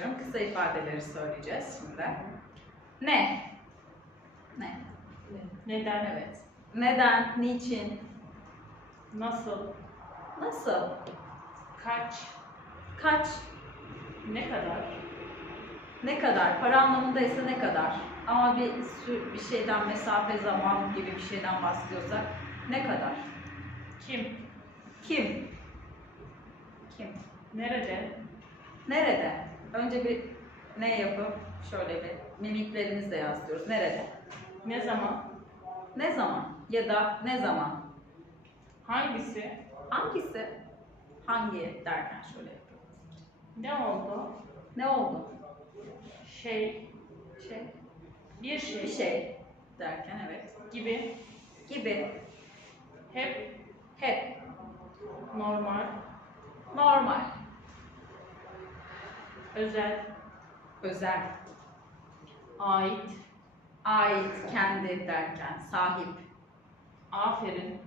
başlıyorum. Kısa ifadeleri söyleyeceğiz şimdi. Ne? Ne? Neden? Evet. Neden? Niçin? Nasıl? Nasıl? Kaç? Kaç? Ne kadar? Ne kadar? Para anlamında ise ne kadar? Ama bir bir şeyden mesafe, zaman gibi bir şeyden bahsediyorsak ne kadar? Kim? Kim? Kim? Nerede? Nerede? Önce bir ne yapıp şöyle bir mimiklerimizle yazdırıyoruz. Nerede? Ne zaman? Ne zaman? Ya da ne zaman? Hangisi? Hangisi? Hangi derken şöyle yapıyoruz. Ne oldu? Ne oldu? Şey, Şey. bir şey, Bir şey derken evet. gibi Gibi. hep Hep. normal, Normal. Özel, Özel. ait, Ait. Kendi derken. Sahip. aferin,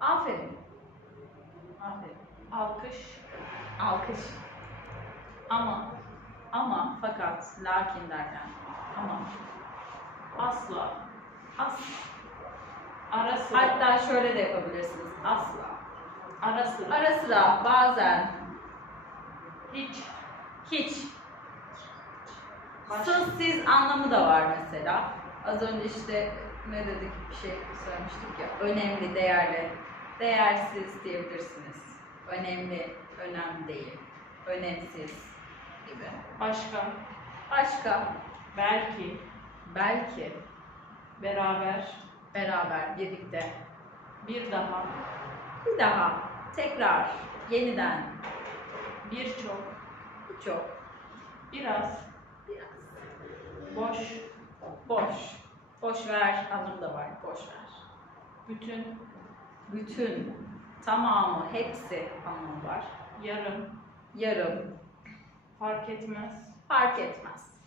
Aferin. Aferin. alkış, Alkış. ama, Ama, fakat, lakin derken. Ama. asla, As. ara sıra, Hatta şöyle de yapabilirsiniz. Asla. ara sıra, Ara sıra, bazen, hiç, hiç. Başka? Sız siz anlamı da var mesela. Az önce işte ne dedik bir şey söylemiştik ya. Önemli, değerli. Değersiz diyebilirsiniz. Önemli, önemli değil. Önemsiz gibi. başka, Başka, belki, belki, beraber, beraber, birlikte. bir daha, Bir daha, tekrar, yeniden, birçok, birçok, biraz, biraz. boş, Boş, boş ver. Anlamı da var. Boş ver. bütün, Bütün, tamamı, hepsi anlamı var. yarım, Yarım, fark etmez, fark etmez.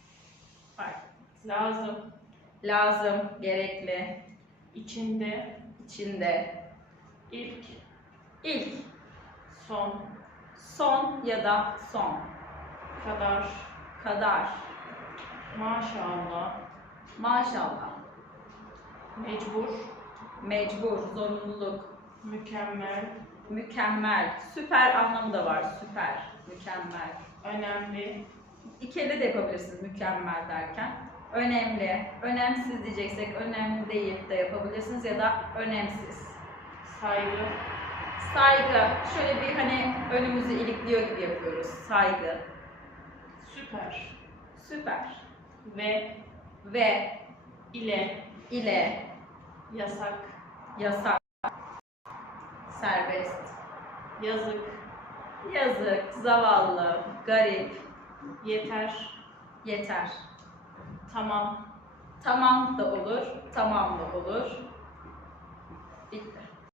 Fark etmez. lazım, Lazım, gerekli, içinde, içinde, ilk, ilk, son, son ya da son, kadar, kadar, maşallah, maşallah, mecbur, mecbur, zorunluluk, mükemmel, mükemmel, süper anlamı da var. Süper, mükemmel. önemli, İkili de yapabilirsiniz mükemmel derken. Önemli, önemsiz diyeceksek önemli değil de yapabilirsiniz ya da önemsiz. saygı, Saygı, şöyle bir hani önümüzü ilikliyor gibi yapıyoruz. Saygı, süper. Süper. ve Ve ile. İle. Yasak, yasak, serbest, yazık, yazık, zavallı, garip, yeter, yeter. tamam, Tamam da olur, tamam da olur. Bitti.